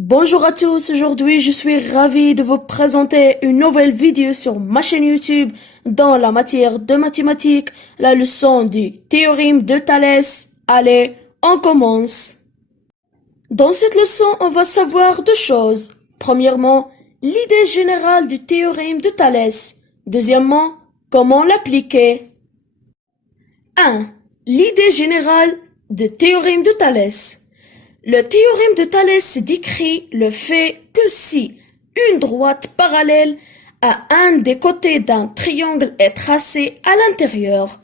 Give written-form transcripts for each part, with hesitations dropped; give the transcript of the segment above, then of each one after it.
Bonjour à tous, aujourd'hui je suis ravi de vous présenter une nouvelle vidéo sur ma chaîne YouTube dans la matière de mathématiques, la leçon du théorème de Thalès. Allez, on commence. Dans cette leçon, on va savoir deux choses. Premièrement, l'idée générale du théorème de Thalès. Deuxièmement, comment l'appliquer. 1. L'idée générale du théorème de Thalès. Le théorème de Thalès décrit le fait que si une droite parallèle à un des côtés d'un triangle est tracée à l'intérieur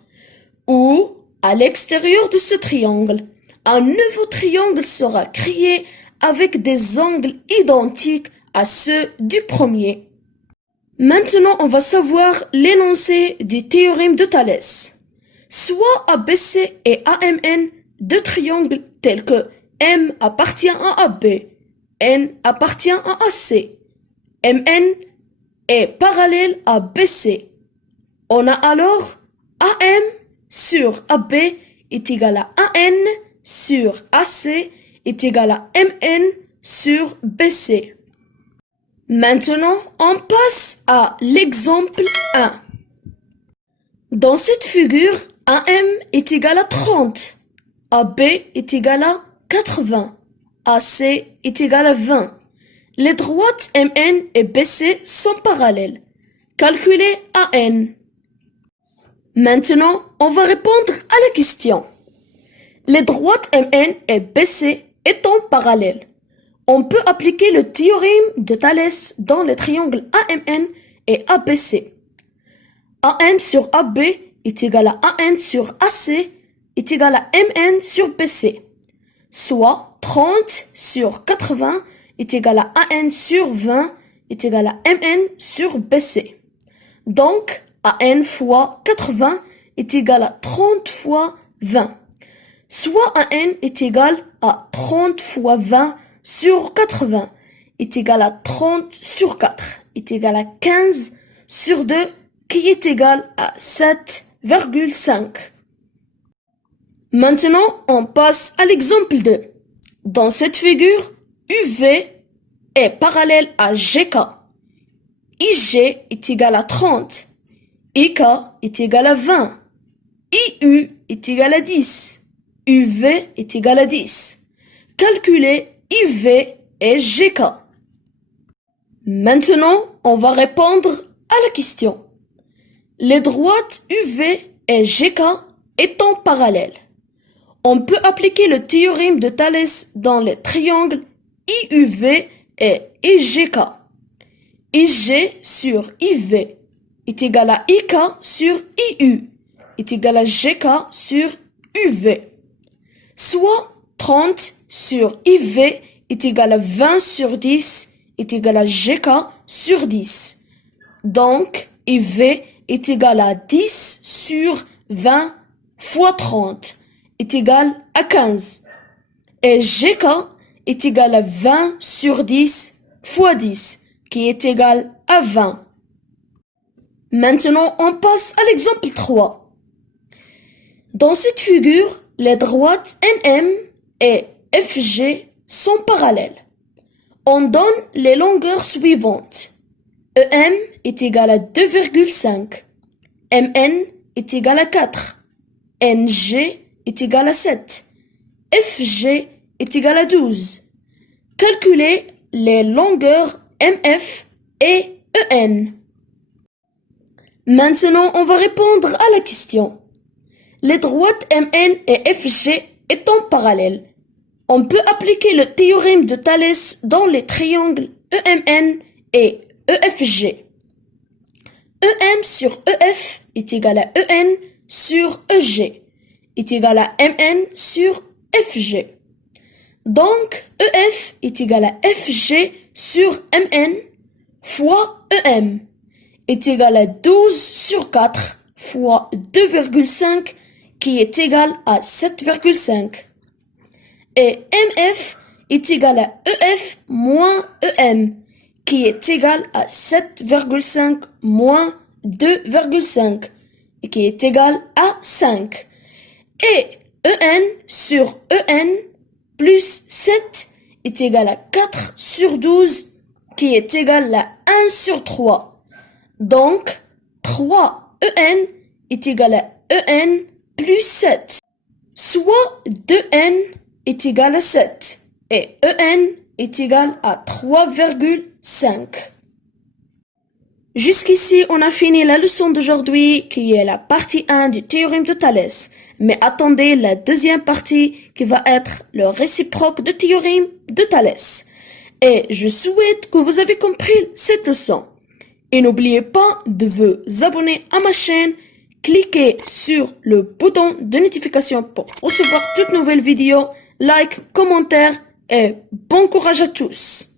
ou à l'extérieur de ce triangle, un nouveau triangle sera créé avec des angles identiques à ceux du premier. Maintenant, on va savoir l'énoncé du théorème de Thalès. Soit ABC et AMN, deux triangles tels que M appartient à AB, N appartient à AC, MN est parallèle à BC. On a alors AM sur AB est égal à AN sur AC est égal à MN sur BC. Maintenant, on passe à l'exemple 1. Dans cette figure, AM est égal à 30, AB est égal à 80, AC est égal à 20. Les droites MN et BC sont parallèles. Calculez AN. Maintenant, on va répondre à la question. Les droites MN et BC étant parallèles, on peut appliquer le théorème de Thalès dans les triangles AMN et ABC. AN sur AB est égal à AN sur AC est égal à MN sur BC. Soit 30 sur 80 est égal à AN sur 20 est égal à MN sur BC. Donc, AN fois 80 est égal à 30 fois 20. Soit AN est égal à 30 fois 20 sur 80 est égal à 30 sur 4 est égal à 15 sur 2 qui est égal à 7,5. Maintenant, on passe à l'exemple 2. Dans cette figure, UV est parallèle à GK. IG est égal à 30. IK est égal à 20. IU est égal à 10. UV est égal à 10. Calculez IV et GK. Maintenant, on va répondre à la question. Les droites UV et GK étant parallèles, on peut appliquer le théorème de Thalès dans les triangles IUV et IGK. IG sur IV est égal à IK sur IU est égal à GK sur UV. Soit 30 sur IV est égal à 20 sur 10 est égal à GK sur 10. Donc, IV est égal à 10 sur 20 fois 30 est égal à 15. Et GK est égal à 20 sur 10 fois 10, qui est égal à 20. Maintenant, on passe à l'exemple 3. Dans cette figure, les droites NM et FG sont parallèles. On donne les longueurs suivantes. EM est égal à 2,5. MN est égal à 4. NG est égal à 7. FG est égal à 12. Calculez les longueurs MF et EN. Maintenant, on va répondre à la question. Les droites MN et FG étant parallèles, on peut appliquer le théorème de Thalès dans les triangles EMN et EFG. EM sur EF est égal à EN sur EG est égal à MN sur FG. Donc, EF est égal à FG sur MN fois EM est égal à 12 sur 4 fois 2,5 qui est égal à 7,5. Et MF est égal à EF moins EM qui est égal à 7,5 moins 2,5 et qui est égal à 5. Et EN sur EN plus 7 est égal à 4 sur 12 qui est égal à 1 sur 3. Donc, 3en est égal à en plus 7. Soit 2n est égal à 7 et en est égal à 3,5. Jusqu'ici, on a fini la leçon d'aujourd'hui qui est la partie 1 du théorème de Thalès. Mais attendez la deuxième partie qui va être le réciproque du théorème de Thalès. Et je souhaite que vous avez compris cette leçon. Et n'oubliez pas de vous abonner à ma chaîne, cliquez sur le bouton de notification pour recevoir toutes nouvelles vidéos, like, commentaires et bon courage à tous.